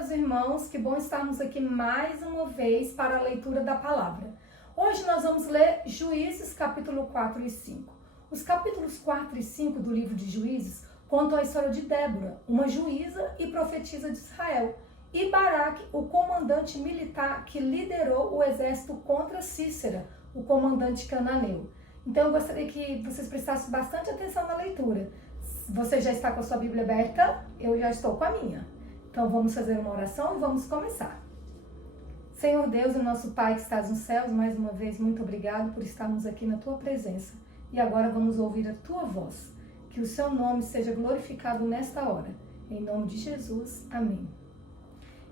meus irmãos, que bom estarmos aqui mais uma vez para a leitura da palavra. Hoje nós vamos ler Juízes capítulo 4 e 5. Os capítulos 4 e 5 do livro de Juízes contam a história de Débora, uma juíza e profetisa de Israel, e Baraque, o comandante militar que liderou o exército contra Sísera, o comandante cananeu. Então eu gostaria que vocês prestassem bastante atenção na leitura. Você já está com a sua Bíblia aberta? Eu já estou com a minha. Então vamos fazer uma oração e vamos começar. Senhor Deus, o nosso Pai que estás nos céus, mais uma vez, muito obrigado por estarmos aqui na Tua presença. E agora vamos ouvir a Tua voz. Que o Seu nome seja glorificado nesta hora. Em nome de Jesus, amém.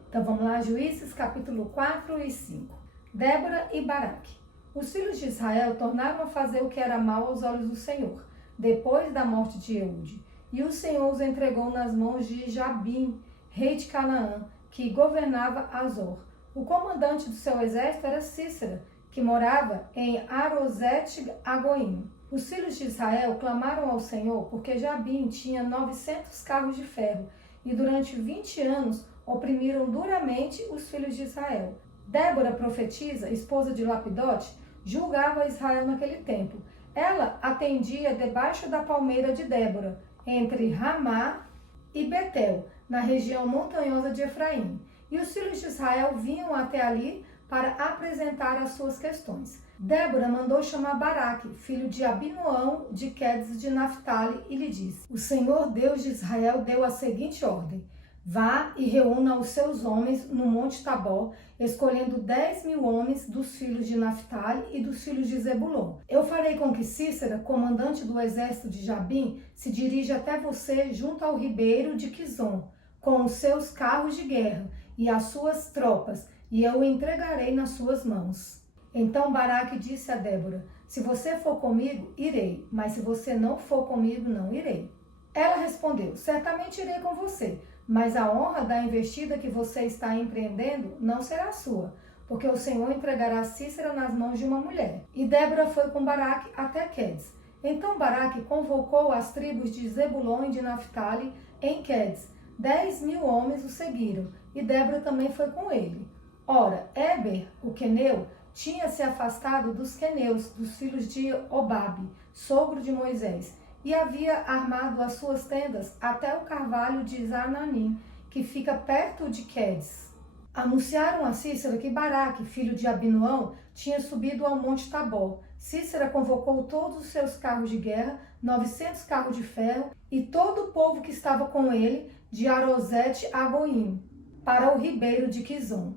Então vamos lá, Juízes capítulo 4 e 5. Débora e Baraque. Os filhos de Israel tornaram a fazer o que era mal aos olhos do Senhor, depois da morte de Eude. E o Senhor os entregou nas mãos de Jabim, rei de Canaã, que governava Azor. O comandante do seu exército era Sísera, que morava em Arosete-Agoim. Os filhos de Israel clamaram ao Senhor porque Jabim tinha 900 carros de ferro e durante 20 anos oprimiram duramente os filhos de Israel. Débora, profetisa, esposa de Lapidote, julgava Israel naquele tempo. Ela atendia debaixo da palmeira de Débora, entre Ramá e Betel, na região montanhosa de Efraim. E os filhos de Israel vinham até ali para apresentar as suas questões. Débora mandou chamar Baraque, filho de Abinoão de Quedes de Naphtali, e lhe disse: O Senhor Deus de Israel deu a seguinte ordem: vá e reúna os seus homens no Monte Tabor, escolhendo 10.000 homens dos filhos de Naphtali e dos filhos de Zebulon. Eu farei com que Sísera, comandante do exército de Jabim, se dirija até você junto ao ribeiro de Quizon, com os seus carros de guerra e as suas tropas, e eu o entregarei nas suas mãos. Então Baraque disse a Débora: se você for comigo, irei, mas se você não for comigo, não irei. Ela respondeu: certamente irei com você, mas a honra da investida que você está empreendendo não será sua, porque o Senhor entregará Sísera nas mãos de uma mulher. E Débora foi com Baraque até Quedes. Então Baraque convocou as tribos de Zebulon e de Naphtali em Quedes. 10.000 homens o seguiram, e Débora também foi com ele. Ora, Éber, o queneu, tinha se afastado dos queneus, dos filhos de Obabe, sogro de Moisés, e havia armado as suas tendas até o carvalho de Zananim, que fica perto de Quedes. Anunciaram a Sísera que Baraque, filho de Abinoão, tinha subido ao Monte Tabor. Sísera convocou todos os seus carros de guerra, 900 carros de ferro, e todo o povo que estava com ele, de Arosete-Agoim, para o ribeiro de Quizon.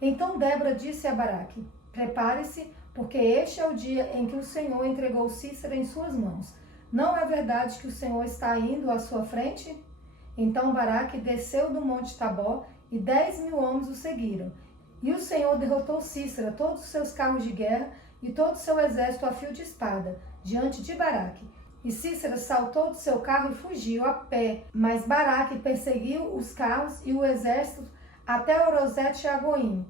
Então Débora disse a Baraque: prepare-se, porque este é o dia em que o Senhor entregou Sísera em suas mãos. Não é verdade que o Senhor está indo à sua frente? Então Baraque desceu do monte Tabor e 10.000 homens o seguiram. E o Senhor derrotou Sísera, todos os seus carros de guerra e todo o seu exército a fio de espada, diante de Baraque. E Sísera saltou do seu carro e fugiu a pé, mas Baraque perseguiu os carros e o exército até Arosete-Agoim.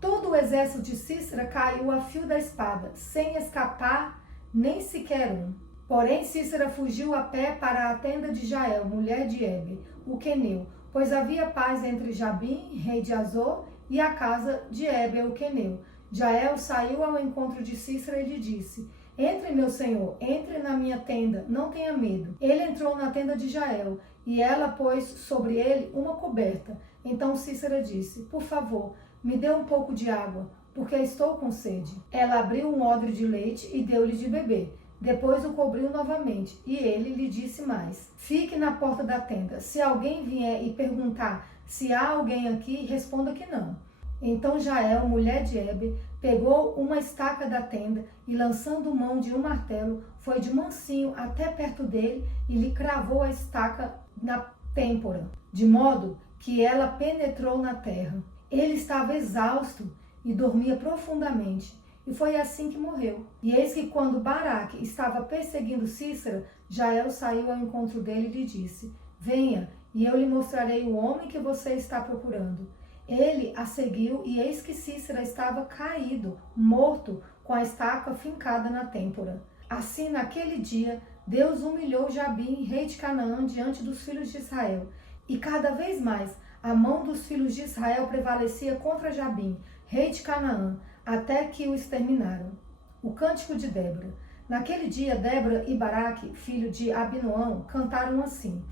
Todo o exército de Sísera caiu a fio da espada, sem escapar nem sequer um. Porém, Sísera fugiu a pé para a tenda de Jael, mulher de Éber, o queneu, pois havia paz entre Jabim, rei de Azor, e a casa de Éber, o queneu. Jael saiu ao encontro de Sísera e lhe disse: entre, meu senhor, entre na minha tenda, não tenha medo. Ele entrou na tenda de Jael, e ela pôs sobre ele uma coberta. Então Sísera disse: por favor, me dê um pouco de água, porque estou com sede. Ela abriu um odre de leite e deu-lhe de beber. Depois o cobriu novamente, e ele lhe disse mais: fique na porta da tenda. Se alguém vier e perguntar se há alguém aqui, responda que não. Então Jael, mulher de Éber, pegou uma estaca da tenda e, lançando mão de um martelo, foi de mansinho até perto dele e lhe cravou a estaca na têmpora, de modo que ela penetrou na terra. Ele estava exausto e dormia profundamente, e foi assim que morreu. E eis que quando Baraque estava perseguindo Sísera, Jael saiu ao encontro dele e lhe disse: venha, e eu lhe mostrarei o homem que você está procurando. Ele a seguiu, e eis que Sísera estava caído, morto, com a estaca fincada na têmpora. Assim, naquele dia, Deus humilhou Jabim, rei de Canaã, diante dos filhos de Israel. E cada vez mais a mão dos filhos de Israel prevalecia contra Jabim, rei de Canaã, até que o exterminaram. O cântico de Débora. Naquele dia, Débora e Baraque, filho de Abinoão, cantaram assim: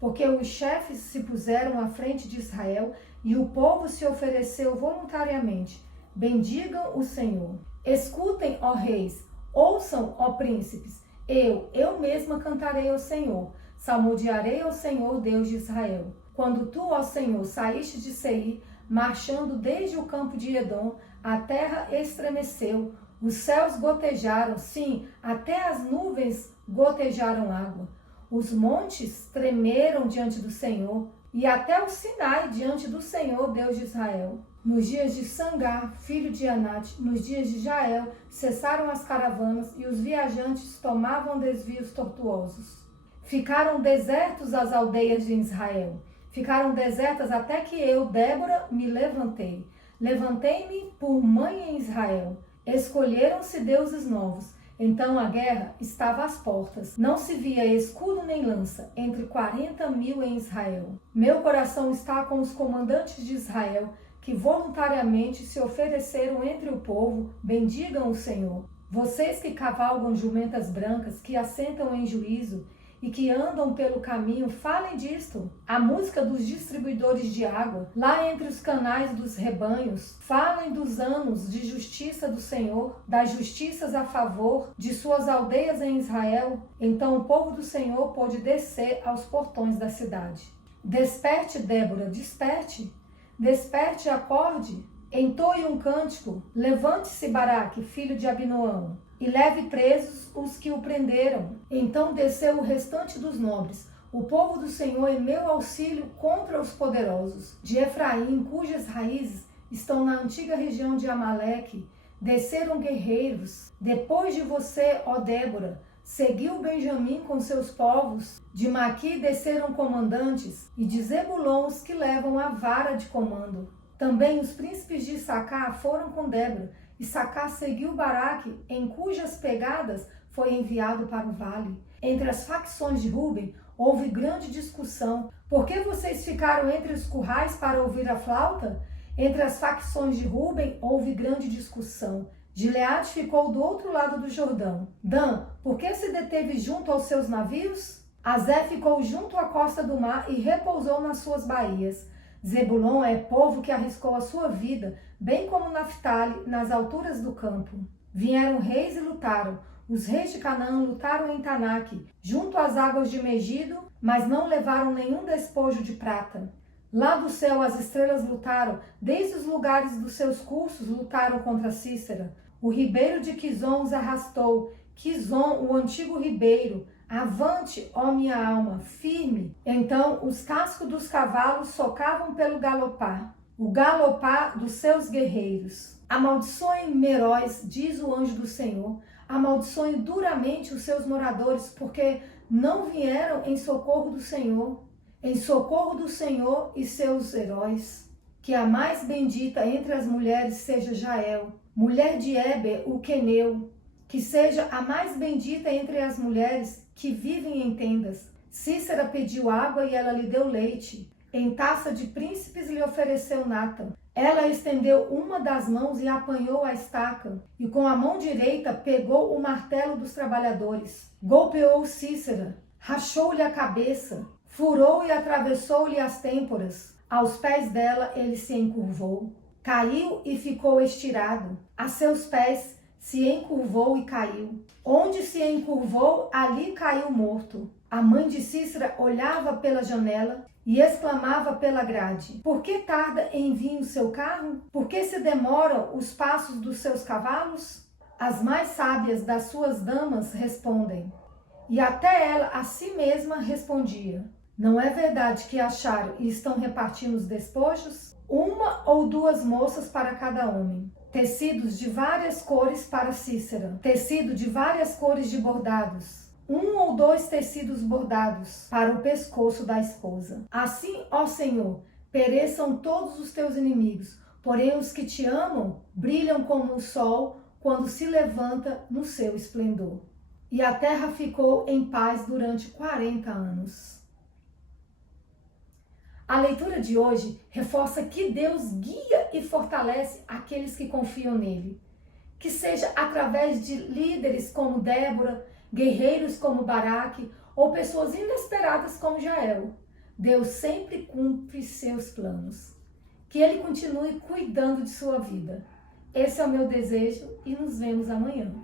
porque os chefes se puseram à frente de Israel e o povo se ofereceu voluntariamente. Bendigam o Senhor. Escutem, ó reis, ouçam, ó príncipes. Eu mesma cantarei ao Senhor. Salmodiarei ao Senhor, Deus de Israel. Quando tu, ó Senhor, saíste de Seir, marchando desde o campo de Edom, a terra estremeceu, os céus gotejaram, sim, até as nuvens gotejaram água. Os montes tremeram diante do Senhor, e até o Sinai diante do Senhor, Deus de Israel. Nos dias de Sangar, filho de Anate, nos dias de Jael, cessaram as caravanas e os viajantes tomavam desvios tortuosos. Ficaram desertos as aldeias de Israel. Ficaram desertas até que eu, Débora, me levantei. Levantei-me por mãe em Israel. Escolheram-se deuses novos. Então a guerra estava às portas. Não se via escudo nem lança, entre 40.000 em Israel. Meu coração está com os comandantes de Israel, que voluntariamente se ofereceram entre o povo. Bendigam o Senhor. Vocês que cavalgam jumentas brancas, que assentam em juízo e que andam pelo caminho, falem disto. A música dos distribuidores de água, lá entre os canais dos rebanhos, falem dos anos de justiça do Senhor, das justiças a favor de suas aldeias em Israel. Então o povo do Senhor pôde descer aos portões da cidade. Desperte, Débora, desperte. Desperte, acorde. Entoie um cântico. Levante-se, Baraque, filho de Abinoão, e leve presos os que o prenderam. Então desceu o restante dos nobres. O povo do Senhor é meu auxílio contra os poderosos. De Efraim, cujas raízes estão na antiga região de Amaleque, desceram guerreiros. Depois de você, ó Débora, seguiu Benjamim com seus povos. De Maqui desceram comandantes, e de Zebulon os que levam a vara de comando. Também os príncipes de Issacar foram com Débora. Issacar seguiu Baraque, em cujas pegadas foi enviado para o vale. Entre as facções de Ruben houve grande discussão. Por que vocês ficaram entre os currais para ouvir a flauta? Entre as facções de Ruben houve grande discussão. Gileade ficou do outro lado do Jordão. Dan, por que se deteve junto aos seus navios? Azé ficou junto à costa do mar e repousou nas suas baías. Zebulon é povo que arriscou a sua vida, bem como Naftali, nas alturas do campo. Vieram reis e lutaram. Os reis de Canaã lutaram em Tanaque, junto às águas de Megido, mas não levaram nenhum despojo de prata. Lá do céu as estrelas lutaram, desde os lugares dos seus cursos lutaram contra Cícera. O ribeiro de Quizon os arrastou, Quizon, o antigo ribeiro. Avante, ó minha alma, firme. Então os cascos dos cavalos socavam pelo galopar, o galopar dos seus guerreiros. Amaldiçoem Meróis, diz o anjo do Senhor, amaldiçoem duramente os seus moradores, porque não vieram em socorro do Senhor e seus heróis. Que a mais bendita entre as mulheres seja Jael, mulher de Eber, o queneu, que seja a mais bendita entre as mulheres que vivem em tendas. Cícera pediu água e ela lhe deu leite. Em taça de príncipes lhe ofereceu nata. Ela estendeu uma das mãos e apanhou a estaca, e com a mão direita pegou o martelo dos trabalhadores. Golpeou Cícera, rachou-lhe a cabeça, furou e atravessou-lhe as têmporas. Aos pés dela ele se encurvou. Caiu e ficou estirado. A seus pés se encurvou e caiu. Onde se encurvou, ali caiu morto. A mãe de Cícera olhava pela janela e exclamava pela grade: por que tarda em vir o seu carro? Por que se demoram os passos dos seus cavalos? As mais sábias das suas damas respondem, e até ela a si mesma respondia: não é verdade que acharam e estão repartindo os despojos? Uma ou duas moças para cada homem. Tecidos de várias cores para Cícera. Tecido de várias cores de bordados. 1 ou 2 tecidos bordados para o pescoço da esposa. Assim, ó Senhor, pereçam todos os teus inimigos, porém os que te amam brilham como o sol quando se levanta no seu esplendor. E a terra ficou em paz durante 40 anos. A leitura de hoje reforça que Deus guia e fortalece aqueles que confiam nele. Que seja através de líderes como Débora, guerreiros como Baraque ou pessoas inesperadas como Jael. Deus sempre cumpre seus planos. Que Ele continue cuidando de sua vida. Esse é o meu desejo e nos vemos amanhã.